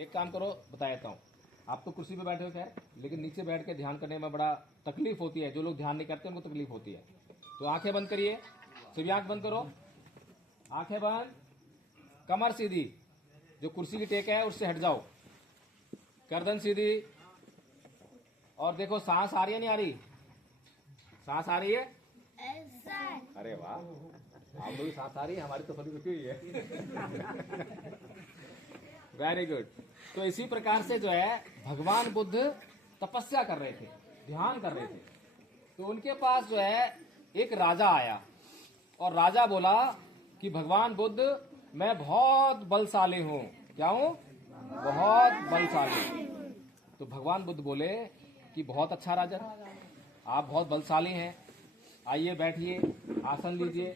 एक काम करो, बता देता हूँ। आप तो कुर्सी पे बैठे हो खैर, लेकिन नीचे बैठ के ध्यान करने में बड़ा तकलीफ होती है। जो लोग ध्यान नहीं करते उनको तकलीफ होती है। तो आंखें बंद करिए, सभी आंख बंद करो, आंखें बंद, कमर सीधी, जो कुर्सी की टेक है उससे हट जाओ, गर्दन सीधी। और देखो सांस आ रही है नहीं आ रही? सांस आ रही है? अरे वाह, आप लोग की सांस आ रही है, हमारी तो फटी रुकी हुई है। Very good. तो इसी प्रकार से जो है भगवान बुद्ध तपस्या कर रहे थे, ध्यान कर रहे थे। तो उनके पास जो है एक राजा आया और राजा बोला कि भगवान बुद्ध, मैं बहुत बलशाली हूं। क्या हूं? बहुत बलशाली। तो भगवान बुद्ध बोले कि बहुत अच्छा राजन, आप बहुत बलशाली हैं, आइए बैठिए, आसन लीजिए।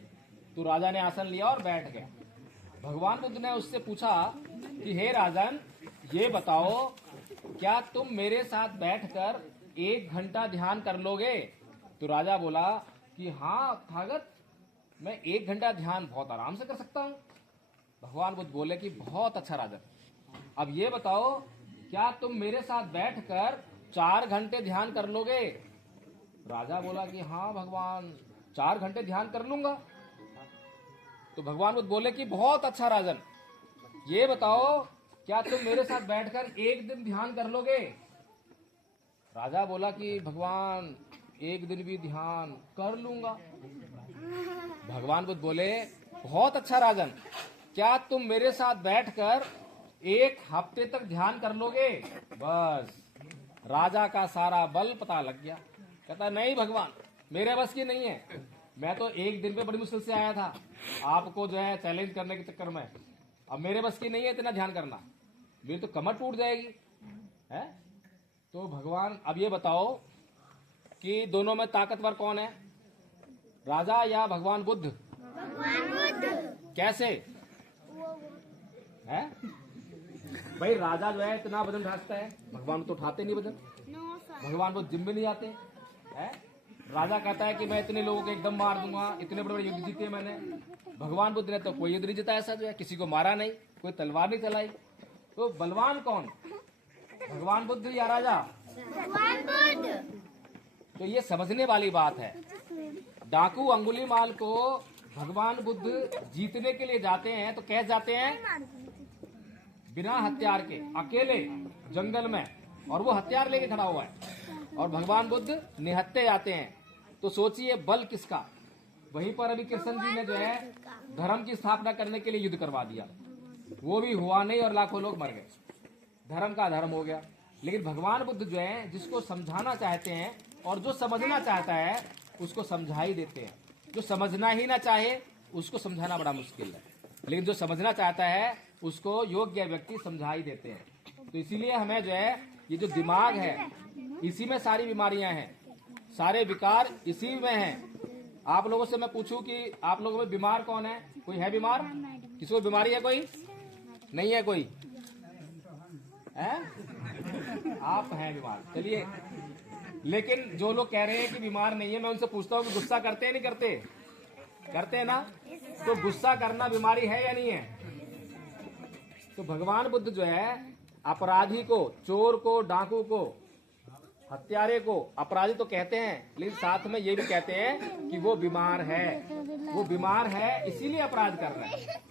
तो राजा ने आसन लिया और बैठ गया। भगवान बुद्ध ने उससे पूछा कि हे राजन, ये बताओ, क्या तुम मेरे साथ बैठकर 1 घंटा ध्यान कर लोगे? तो राजा बोला कि हाँ थागत, मैं 1 घंटा ध्यान बहुत आराम से कर सकता हूँ। भगवान बुद्ध बोले कि बहुत अच्छा राजन, अब ये बताओ, क्या तुम मेरे साथ बैठकर 4 घंटे ध्यान कर लोगे? राजा बोला कि हाँ भगवान, 4 घंटे ध्यान कर लूंगा। तो भगवान बुद्ध बोले कि बहुत अच्छा राजन, ये बताओ, क्या तुम मेरे साथ बैठकर 1 दिन ध्यान कर लोगे? राजा बोला कि भगवान, 1 दिन भी ध्यान कर लूंगा। भगवान बुद्ध बोले बहुत अच्छा राजन, क्या तुम मेरे साथ बैठकर 1 हफ्ते तक ध्यान कर लोगे? बस राजा का सारा बल पता लग गया। कहता नहीं भगवान, मेरे बस की नहीं है, मैं तो 1 दिन पे बड़ी मुश्किल से आया था आपको जो है चैलेंज करने के चक्कर में। अब मेरे बस की नहीं है इतना ध्यान करना, मेरी तो कमर टूट जाएगी है। तो भगवान, अब ये बताओ कि दोनों में ताकतवर कौन है, राजा या भगवान बुद्ध? भगवान बुद्ध। कैसे है भाई? राजा जो है इतना वजन उठाता है, भगवान तो उठाते नहीं वजन। भगवान बुद्ध जिम भी नहीं आते है। राजा कहता है कि मैं इतने लोगों को एकदम मार दूंगा, इतने बड़े बड़े युद्ध जीते मैंने। भगवान बुद्ध ने तो कोई युद्ध नहीं जीता ऐसा, जो है किसी को मारा नहीं, कोई तलवार नहीं चलाई। तो बलवान कौन, भगवान बुद्ध या राजा? भगवान बुद्ध। तो ये समझने वाली बात है। डाकू अंगुलीमाल को भगवान बुद्ध जीतने के लिए जाते हैं तो कैसे जाते हैं? बिना हथियार के, अकेले जंगल में, और वो हथियार लेके खड़ा हुआ है, और भगवान बुद्ध निहत्थे जाते हैं। तो सोचिए बल किसका। वहीं पर अभी कृष्ण जी ने जो है धर्म की स्थापना करने के लिए युद्ध करवा दिया, वो भी हुआ नहीं और लाखों लोग मर गए, धर्म का धर्म हो गया। लेकिन भगवान बुद्ध जो है जिसको समझाना चाहते हैं और जो समझना चाहता है उसको समझा ही देते हैं। जो समझना ही ना चाहे उसको समझाना बड़ा मुश्किल है, लेकिन जो समझना चाहता है उसको योग्य व्यक्ति समझा ही देते हैं। तो इसीलिए हमें जो है ये जो दिमाग है, इसी में सारी बीमारियां हैं, सारे विकार इसी में हैं। आप लोगों से मैं पूछूं कि आप लोगों में बीमार कौन है? कोई है बीमार? किसी को बीमारी है? कोई नहीं है? कोई है? आप हैं बीमार, चलिए। लेकिन जो लोग कह रहे हैं कि बीमार नहीं है, मैं उनसे पूछता हूँ कि गुस्सा करते हैं नहीं करते? करते हैं ना? तो गुस्सा करना बीमारी है या नहीं है? तो भगवान बुद्ध जो है अपराधी को, चोर को, डाकू को, हत्यारे को अपराधी तो कहते हैं, लेकिन साथ में ये भी कहते हैं कि वो बीमार है। वो बीमार है इसीलिए अपराध कर रहा है।